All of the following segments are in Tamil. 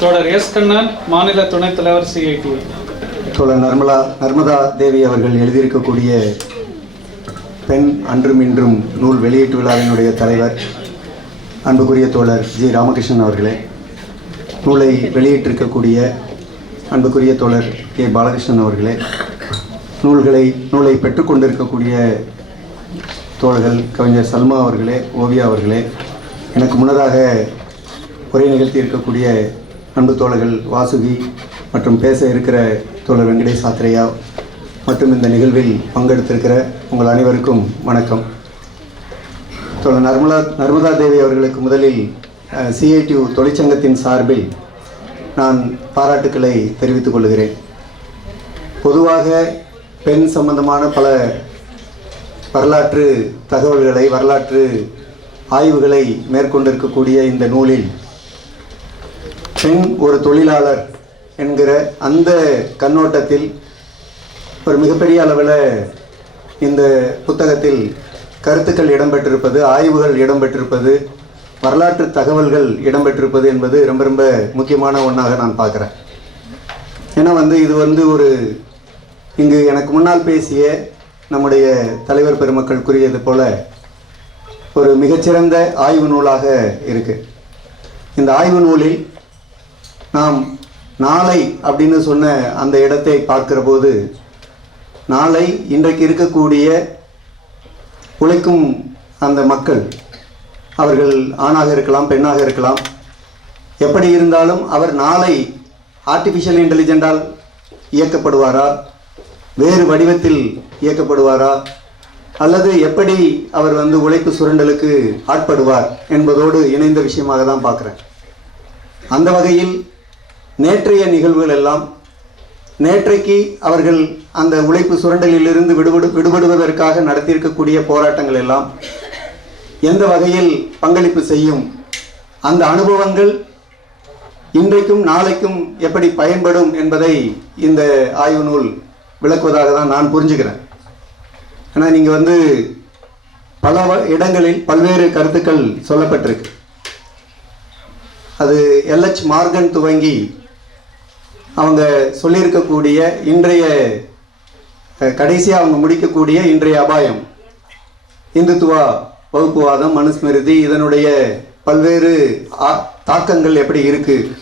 தோழர் எஸ் கண்ணன் மாநில துணைத் தலைவர் சிஐடி தோழர் நர்மலா நர்மதா தேவி அவர்கள் எழுதியிருக்கக்கூடிய பெண் அன்றும் இன்றும் நூல் வெளியீட்டு விழாவினுடைய தலைவர் அன்புக்குரிய தோழர் ஜி ராமகிருஷ்ணன் அவர்களே. நூலை வெளியிட்டிருக்கக்கூடிய அன்புக்குரிய தோழர் கே பாலகிருஷ்ணன் அவர்களே. நூல்களை நூலை பெற்றுக்கொண்டிருக்கக்கூடிய தோழர்கள் கவிஞர் சல்மா அவர்களே ஓவியா அவர்களே. எனக்கு முன்னதாக உரை நிகழ்த்தி இருக்கக்கூடிய அன்பு தோழர்கள் வாசுகி மற்றும் பேச இருக்கிற தோழர் வெங்கடேஷ் சாத்திரையா மற்றும் இந்த நிகழ்வில் பங்கெடுத்திருக்கிற உங்கள் அனைவருக்கும் வணக்கம். தோழர் நர்மலா நர்மதா தேவி அவர்களுக்கு முதலில் சிஐடியு தொழிற்சங்கத்தின் சார்பில் நான் பாராட்டுக்களை தெரிவித்துக் கொள்கிறேன். பொதுவாக பெண் சம்பந்தமான பல வரலாற்று தகவல்களை வரலாற்று ஆய்வுகளை மேற்கொண்டிருக்கக்கூடிய இந்த நூலில் பெண் ஒரு தொழிலாளர் என்கிற அந்த கண்ணோட்டத்தில் ஒரு மிகப்பெரிய அளவில் இந்த புத்தகத்தில் கருத்துக்கள் இடம்பெற்றிருப்பது ஆய்வுகள் இடம்பெற்றிருப்பது வரலாற்று தகவல்கள் இடம்பெற்றிருப்பது என்பது ரொம்ப ரொம்ப முக்கியமான ஒன்றாக நான் பார்க்குறேன். ஏன்னா வந்து இது வந்து ஒரு இங்கு எனக்கு முன்னால் பேசிய நம்முடைய தலைவர் பெருமக்கள் கூறியது போல ஒரு மிகச்சிறந்த ஆய்வு நூலாக இருக்குது இந்த ஆய்வு நூலில் நாம் நாளை அப்படின்னு சொன்ன அந்த இடத்தை பார்க்கிற போது நாளை இன்றைக்கு இருக்கக்கூடிய உழைக்கும் அந்த மக்கள் அவர்கள் ஆணாக இருக்கலாம் பெண்ணாக இருக்கலாம் எப்படி இருந்தாலும் அவர் நாளை ஆர்டிஃபிஷியல் இன்டெலிஜென்டால் இயக்கப்படுவாரா? வேறு வடிவத்தில் இயக்கப்படுவாரா? அல்லது எப்படி அவர் வந்து உழைப்பு சுரண்டலுக்கு ஆட்படுவார் என்பதோடு இணைந்த விஷயமாக தான் பார்க்குறேன். அந்த வகையில் நேற்றைய நிகழ்வுகள் எல்லாம் நேற்றைக்கு அவர்கள் அந்த உழைப்பு சுரண்டலிலிருந்து விடுபடு விடுபடுவதற்காக நடத்தியிருக்கக்கூடிய போராட்டங்கள் எல்லாம் எந்த வகையில் பங்களிப்பு செய்யும் அந்த அனுபவங்கள் இன்றைக்கும் நாளைக்கும் எப்படி பயன்படும் என்பதை இந்த ஆய்வு நூல் விளக்குவதாக தான் நான் புரிஞ்சுக்கிறேன். ஏன்னா நீங்கள் வந்து பல வ- இடங்களில் பல்வேறு கருத்துக்கள் சொல்லப்பட்டிருக்கு. அது எல்ஹெச் மார்கன் துவங்கி அவங்க சொல்லியிருக்கக்கூடிய இன்றைய கடைசியாக அவங்க முடிக்கக்கூடிய இன்றைய அபாயம். இந்துத்துவா வகுப்புவாதம் மனுஸ்மிருதி இதனுடைய பல்வேறு தாக்கங்கள் எப்படி இருக்கு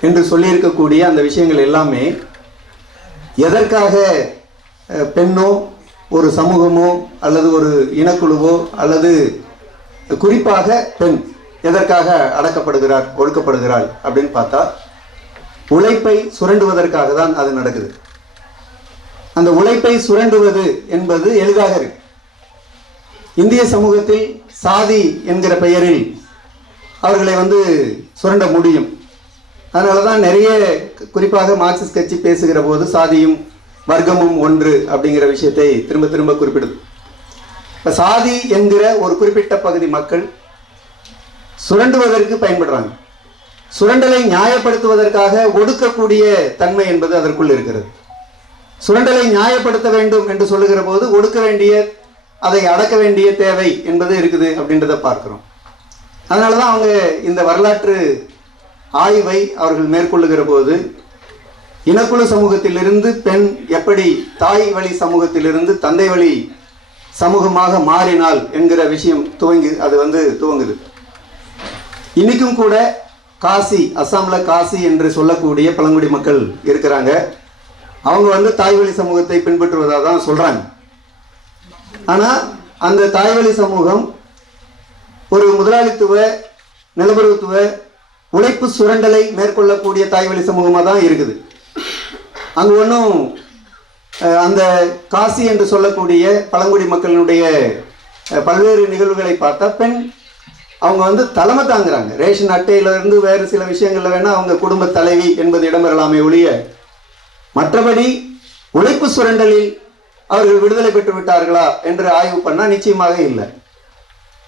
என்று சொல்லியிருக்கக்கூடிய அந்த விஷயங்கள் எல்லாமே எதற்காக பெண்ணோ ஒரு சமூகமோ அல்லது ஒரு இனக்குழுவோ அல்லது குறிப்பாக பெண் எதற்காக அடக்கப்படுகிறார் ஒடுக்கப்படுகிறாள் அப்படின்னு பார்த்தா உழைப்பை சுரண்டுவதற்காக தான் அது நடக்குது. அந்த உழைப்பை சுரண்டுவது என்பது எளிதாக இருக்கு. இந்திய சமூகத்தில் சாதி என்கிற பெயரில் அவர்களை வந்து சுரண்ட முடியும். அதனால தான் நிறைய குறிப்பாக மார்க்சிஸ்ட் கட்சி பேசுகிற போது சாதியும் வர்க்கமும் ஒன்று அப்படிங்கிற விஷயத்தை திரும்ப திரும்ப குறிப்பிடுது. இப்போ சாதி என்கிற ஒரு குறிப்பிட்ட பகுதி மக்கள் சுரண்டுவதற்கு பயன்படுறாங்க. சுரண்டலை நியாயப்படுத்துவதற்காக ஒடுக்கக்கூடிய தன்மை என்பது அதற்குள் இருக்கிறது. சுரண்டலை நியாயப்படுத்த வேண்டும் என்று சொல்லுகிற போது ஒடுக்க வேண்டிய அதை அடக்க வேண்டிய தேவை என்பது இருக்குது அப்படின்றத பார்க்கிறோம். அதனால தான் அவங்க இந்த வரலாற்று ஆய்வை அவர்கள் மேற்கொள்ளுகிற போது இனக்குழு சமூகத்திலிருந்து பெண் எப்படி தாய் வழி சமூகத்திலிருந்து தந்தை வழி சமூகமாக மாறினால் என்கிற விஷயம் துவங்கி அது வந்து துவங்குது. இன்னைக்கும் கூட காசி அஸ்ஸாமில் காசி என்று சொல்லக்கூடிய பழங்குடி மக்கள் இருக்கிறாங்க. அவங்க வந்து தாய்வழி சமூகத்தை பின்பற்றுவதாக தான் சொல்கிறாங்க ஆனால் அந்த தாய்வழி சமூகம் ஒரு முதலாளித்துவ நிலவரத்துவ உழைப்பு சுரண்டலை மேற்கொள்ளக்கூடிய தாய்வழி சமூகமாக தான் இருக்குது. அங்கே ஒன்றும் அந்த காசி என்று சொல்லக்கூடிய பழங்குடி மக்களினுடைய பல்வேறு நிகழ்வுகளை பார்த்தா பெண் அவங்க வந்து தலைமை தாங்குறாங்க. ரேஷன் அட்டையிலிருந்து வேறு சில விஷயங்களில் வேணால் அவங்க குடும்ப தலைவி என்பது இடம்பெறலாமே ஒழிய மற்றபடி உழைப்பு சுரண்டலில் அவர்கள் விடுதலை பெற்று விட்டார்களா என்று ஆய்வு பண்ணால் நிச்சயமாக இல்லை.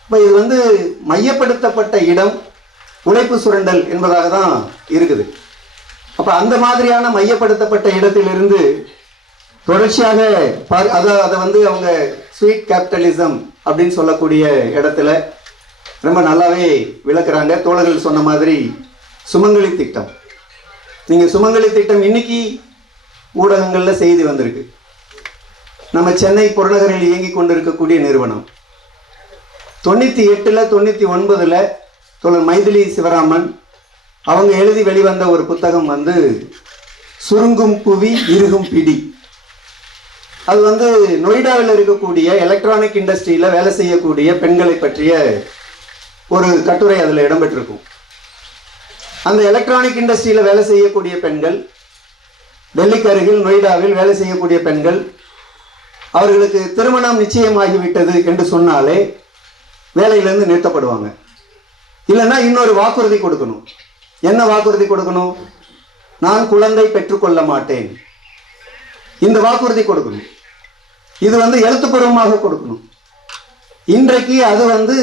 இப்போ இது வந்து மையப்படுத்தப்பட்ட இடம் உழைப்பு சுரண்டல் என்பதாக தான் இருக்குது. அப்போ அந்த மாதிரியான மையப்படுத்தப்பட்ட இடத்திலிருந்து தொடர்ச்சியாக அதை அதை வந்து அவங்க ஸ்வீட் கேபிட்டலிசம் அப்படின்னு சொல்லக்கூடிய இடத்துல ரொம்ப நல்லாவே விளக்குறாங்க. தோழர்கள் சொன்ன மாதிரி சுமங்கலி திட்டம். நீங்கள் சுமங்கலி திட்டம் இன்னைக்கு ஊடகங்களில் செய்தி வந்திருக்கு. நம்ம சென்னை புறநகரில் இயங்கி கொண்டிருக்கக்கூடிய நிறுவனம். தொண்ணூற்றி எட்டில் தொண்ணூற்றி ஒன்பதில் தோழர் மைதிலி சிவராமன் அவங்க எழுதி வெளிவந்த ஒரு புத்தகம் வந்து சுருங்கும் புவி இறுகும் பிடி. அது வந்து நொய்டாவில் இருக்கக்கூடிய எலக்ட்ரானிக் இண்டஸ்ட்ரியில் வேலை செய்யக்கூடிய பெண்களை பற்றிய ஒரு கட்டுரை அதில் இடம்பெற்றிருக்கும். அந்த எலக்ட்ரானிக் இண்டஸ்ட்ரியில் வேலை செய்யக்கூடிய பெண்கள் டெல்லிக்கு அருகில் நொய்டாவில் வேலை செய்யக்கூடிய பெண்கள் அவர்களுக்கு திருமணம் நிச்சயமாகிவிட்டது என்று சொன்னாலே வேலையிலேருந்து நிறுத்தப்படுவாங்க. இல்லைன்னா இன்னொரு வாக்குறுதி கொடுக்கணும். என்ன வாக்குறுதி கொடுக்கணும்? நான் குழந்தை பெற்றுக்கொள்ள மாட்டேன். இந்த வாக்குறுதி கொடுக்கணும். இது வந்து எழுத்துப்பூர்வமாக கொடுக்கணும். இன்றைக்கு அது வந்து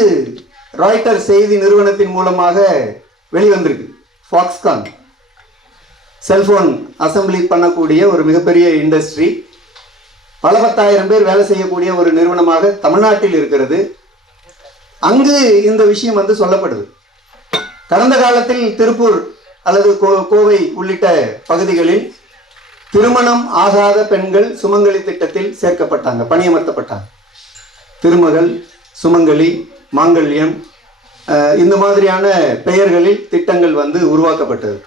ராய்டர் செய்தி நிறுவனத்தின் மூலமாக வெளிவந்திருக்கு. ஃபாக்ஸ்கான் செல்போன் அசம்பிளி பண்ணக்கூடிய ஒரு மிகப்பெரிய இண்டஸ்ட்ரி பல பத்தாயிரம் பேர் வேலை செய்யக்கூடிய ஒரு நிறுவனமாக தமிழ்நாட்டில் இருக்கிறது. அங்கு இந்த விஷயம் வந்து சொல்லப்படுது. கடந்த காலத்தில் திருப்பூர் அல்லது கோ- கோவை உள்ளிட்ட பகுதிகளில் திருமணம் ஆகாத பெண்கள் சுமங்கலி திட்டத்தில் சேர்க்கப்பட்டாங்க பணியமர்த்தப்பட்டாங்க. திருமகள் சுமங்கலி மாங்கல்யம் இந்த மாதிரியான பெயர்களில் திட்டங்கள் வந்து உருவாக்கப்பட்டது.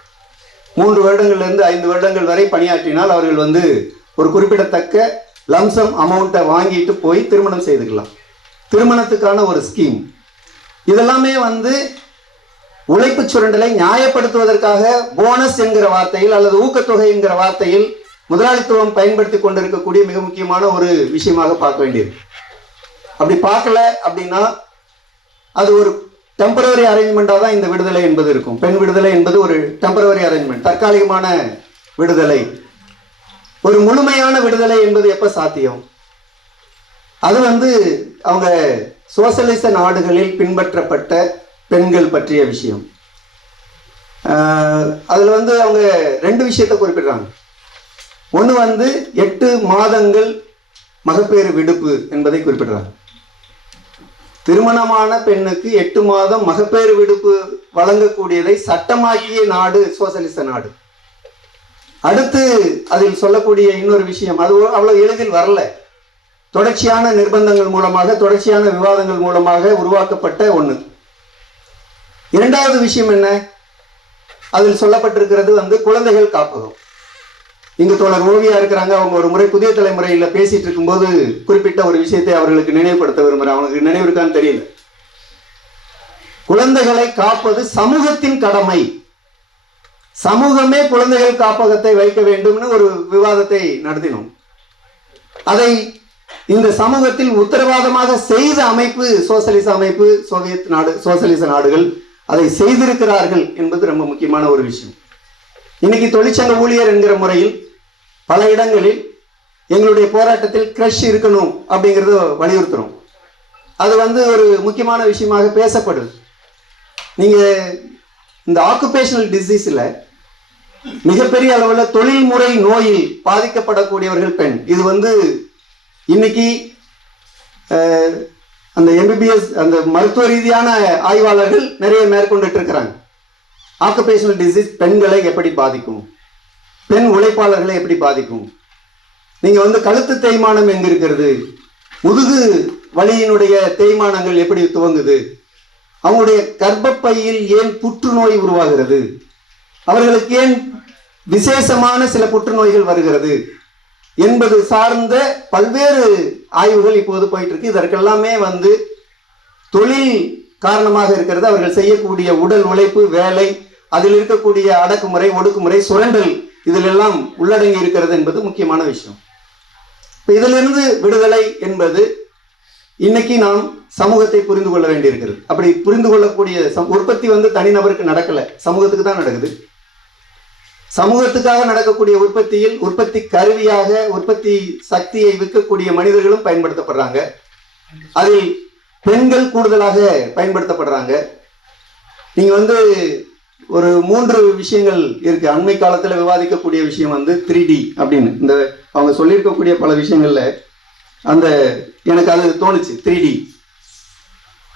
மூன்று வருடங்கள்லேருந்து ஐந்து வருடங்கள் வரை பணியாற்றினால் அவர்கள் வந்து ஒரு குறிப்பிடத்தக்க லம்சம் அமௌண்ட்டை வாங்கிட்டு போய் திருமணம் செய்துக்கலாம். திருமணத்துக்கான ஒரு ஸ்கீம் இதெல்லாமே வந்து உழைப்பு சுரண்டலை நியாயப்படுத்துவதற்காக போனஸ் என்கிற வார்த்தையில் அல்லது ஊக்கத்தொகை என்கிற வார்த்தையில் முதலாளித்துவம் பயன்படுத்தி கொண்டிருக்கக்கூடிய மிக முக்கியமான ஒரு விஷயமாக பார்க்க வேண்டியது. அப்படி பார்க்கல அப்படின்னா அது ஒரு டெம்பரவரி அரேஞ்ச்மெண்ட்டாக தான் இந்த விடுதலை என்பது இருக்கும். பெண் விடுதலை என்பது ஒரு டெம்பரவரி அரேஞ்ச்மெண்ட் தற்காலிகமான விடுதலை. ஒரு முழுமையான விடுதலை என்பது எப்போ சாத்தியம்? அது வந்து அவங்க சோசலிச நாடுகளில் பின்பற்றப்பட்ட பெண்கள் பற்றிய விஷயம். அதில் வந்து அவங்க ரெண்டு விஷயத்தை குறிப்பிடுறாங்க. ஒன்று வந்து எட்டு மாதங்கள் மகப்பேறு விடுப்பு என்பதை குறிப்பிடுறாங்க. திருமணமான பெண்ணுக்கு எட்டு மாதம் மகப்பேறு விடுப்பு வழங்கக்கூடியதை சட்டமாக்கிய நாடு சோசலிச நாடு. அடுத்து அதில் சொல்லக்கூடிய இன்னொரு விஷயம் அது அவ்வளவு எளிதில் வரல. தொடர்ச்சியான நிர்பந்தங்கள் மூலமாக தொடர்ச்சியான விவாதங்கள் மூலமாக உருவாக்கப்பட்ட ஒன்று இரண்டாவது விஷயம் என்ன? அதில் சொல்லப்பட்டிருக்கிறது வந்து குழந்தைகள் காப்பகம். இங்கு தோழர் ஓவியா இருக்கிறாங்க. அவங்க ஒரு முறை புதிய தலைமுறையில பேசிட்டு இருக்கும்போது குறிப்பிட்ட ஒரு விஷயத்தை அவர்களுக்கு நினைவுபடுத்த விரும்புறேன் அவங்களுக்கு நினைவு இருக்கான்னு தெரியல. குழந்தைகளை காப்பது சமூகத்தின் கடமை. சமூகமே குழந்தைகள் காப்பகத்தை வைக்க வேண்டும்னு ஒரு விவாதத்தை நடத்தினோம். அதை இந்த சமூகத்தில் உத்தரவாதமாக செய்த அமைப்பு சோசலிச அமைப்பு சோவியத் நாடு சோசலிச நாடுகள் அதை செய்திருக்கிறார்கள் என்பது ரொம்ப முக்கியமான ஒரு விஷயம். இன்னைக்கு தொழிற்சங்க ஊழியர் என்கிற முறையில் பல இடங்களில் எங்களுடைய போராட்டத்தில் கிரஷ் இருக்கணும் அப்படிங்கிறத வலியுறுத்துறோம். அது வந்து ஒரு முக்கியமான விஷயமாக பேசப்படுது. நீங்கள் இந்த ஆக்குபேஷனல் டிசீஸில் மிகப்பெரிய அளவில் தொழில்முறை நோயில் பாதிக்கப்படக்கூடியவர்கள் பெண். இது வந்து இன்னைக்கு அந்த எம்பிபிஎஸ் அந்த மருத்துவ ரீதியான ஆய்வாளர்கள் நிறைய மேற்கொண்டுட்டு இருக்கிறாங்க. ஆக்குபேஷனல் டிசீஸ் பெண்களை எப்படி பாதிக்கும்? பெண் உழைப்பாளர்களை எப்படி பாதிக்கும்? நீங்க வந்து கழுத்து தேய்மானம் எங்க இருக்கிறது? முதுகு வலியினுடைய தேய்மானங்கள் எப்படி துவங்குது? அவங்களுடைய கர்ப்பப்பையில் ஏன் புற்றுநோய் உருவாகிறது? அவர்களுக்கு ஏன் விசேஷமான சில புற்றுநோய்கள் வருகிறது? என்பது சார்ந்த பல்வேறு ஆய்வுகள் இப்போது போயிட்டு இருக்கு இதற்கெல்லாமே வந்து தொழில் காரணமாக இருக்கிறது. அவர்கள் செய்யக்கூடிய உடல் உழைப்பு வேலை அதில் இருக்கக்கூடிய அடக்குமுறை ஒடுக்குமுறை சுரண்டல் இதிலெல்லாம் உள்ளடங்கி இருக்கிறது என்பது முக்கியமான விஷயம். இப்போ இதிலிருந்து விடுதலை என்பது இன்னைக்கு நாம் சமூகத்தை புரிந்து கொள்ள வேண்டியிருக்கிறது. அப்படி புரிந்து கொள்ளக்கூடிய உற்பத்தி வந்து தனிநபருக்கு நடக்கல. சமூகத்துக்கு தான் நடக்குது. சமூகத்துக்காக நடக்கக்கூடிய உற்பத்தியில் உற்பத்தி கருவியாக உற்பத்தி சக்தியை விற்கக்கூடிய மனிதர்களும் பயன்படுத்தப்படுறாங்க. அதில் பெண்கள் கூடுதலாக பயன்படுத்தப்படுறாங்க. நீங்க வந்து ஒரு மூன்று விஷயங்கள் இருக்கு. அண்மை காலத்துல விவாதிக்கக்கூடிய விஷயம் வந்து த்ரீ டி அப்படின்னு. இந்த அவங்க சொல்லியிருக்கக்கூடிய பல விஷயங்கள்ல அந்த எனக்கு அது தோணுச்சு three D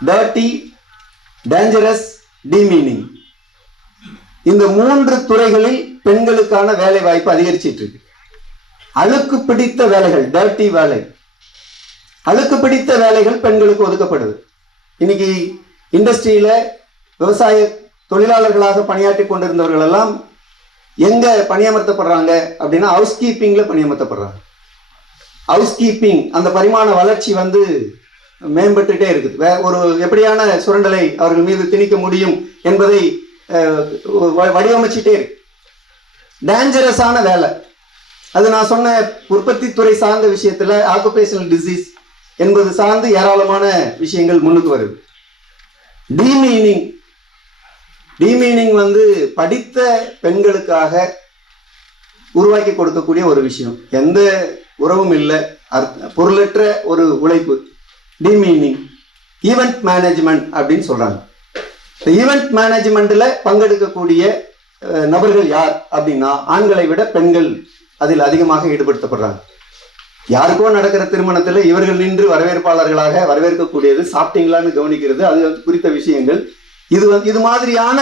dirty dangerous demeaning இந்த மூன்று துறைகளில் பெண்களுக்கான வேலை வாய்ப்பு அதிகரிச்சிட்டு இருக்கு. அழுக்கு பிடித்த வேலைகள் டர்ட்டி வேலை. அழுக்கு பிடித்த வேலைகள் பெண்களுக்கு ஒதுக்கப்படுது. இன்னைக்கு இண்டஸ்ட்ரியில விவசாய தொழிலாளர்களாக பணியாற்றி கொண்டிருந்தவர்கள் எல்லாம் எங்க பணியமர்த்தப்படுறாங்க அப்படின்னா ஹவுஸ் கீப்பிங்ல பணியமர்த்தப்படுறாங்க. ஹவுஸ் கீப்பிங் அந்த பரிமாண வளர்ச்சி வந்து மேம்பட்டுட்டே இருக்குது. வே ஒரு எப்படியான சுரண்டலை அவர்கள் மீது திணிக்க முடியும் என்பதை வ- வடிவமைச்சிட்டே இருக்கு. டேஞ்சரஸான வேலை. அது நான் சொன்ன உற்பத்தி துறை சார்ந்த விஷயத்துல ஆக்குபேஷனல் டிசீஸ் என்பது சார்ந்து ஏராளமான விஷயங்கள் முன்னுக்கு வருது. டிமீனிங் டீமீனிங் வந்து படித்த பெண்களுக்காக உருவாக்கி கொடுக்கக்கூடிய ஒரு விஷயம். எந்த உறவும் இல்லை. அர்த்த பொருளற்ற ஒரு உழைப்பு. டீமீனிங் ஈவெண்ட் மேனேஜ்மெண்ட் அப்படின்னு சொல்கிறாங்க இந்த ஈவெண்ட் மேனேஜ்மெண்ட்டில் பங்கெடுக்கக்கூடிய நபர்கள் யார் அப்படின்னா ஆண்களை விட பெண்கள் அதில் அதிகமாக ஈடுபடுத்தப்படுறாங்க. யாருக்கோ நடக்கிற திருமணத்தில் இவர்கள் நின்று வரவேற்பாளர்களாக வரவேற்கக்கூடியது சாப்பிட்டீங்களான்னு கவனிக்கிறது அது வந்து குறித்த விஷயங்கள். இது வந்து இது மாதிரியான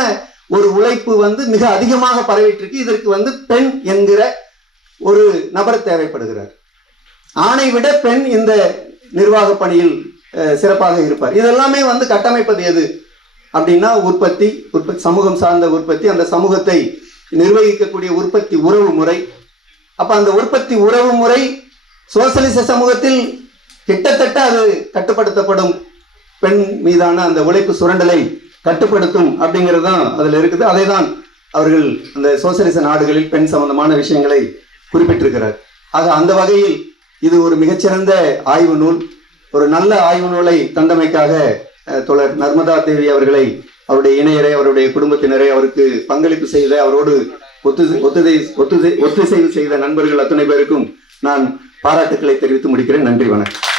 ஒரு உழைப்பு வந்து மிக அதிகமாக பரவிட்டு இருக்கு இதற்கு வந்து பெண் என்கிற ஒரு நபர் தேவைப்படுகிறார். ஆணை விட பெண் இந்த நிர்வாக பணியில் சிறப்பாக இருப்பார். இதெல்லாமே வந்து கட்டமைப்பது எது? அப்படின்னா உற்பத்தி உற்பத்தி சமூகம் சார்ந்த உற்பத்தி அந்த சமூகத்தை நிர்வகிக்கக்கூடிய உற்பத்தி உறவு முறை. அப்ப அந்த உற்பத்தி உறவு முறை சோசலிச சமூகத்தில் கிட்டத்தட்ட அது கட்டுப்படுத்தப்படும். பெண் மீதான அந்த உழைப்பு சுரண்டலை கட்டுப்படுத்தும் அப்படிங்கிறது தான் அதில் இருக்குது. அதை தான் அவர்கள் அந்த சோசியலிச நாடுகளில் பெண் சம்பந்தமான விஷயங்களை குறிப்பிட்டிருக்கிறார். ஆக அந்த வகையில் இது ஒரு மிகச்சிறந்த ஆய்வு நூல். ஒரு நல்ல ஆய்வு நூலை தந்தமைக்காக தொடர் நர்மதா தேவி அவர்களை அவருடைய இணையரை அவருடைய குடும்பத்தினரை அவருக்கு பங்களிப்பு செய்த அவரோடு ஒத்து ஒத்துதை ஒத்துதை ஒத்துசைவு செய்த நண்பர்கள் அத்தனை பேருக்கும் நான் பாராட்டுக்களை தெரிவித்து முடிக்கிறேன். நன்றி வணக்கம்.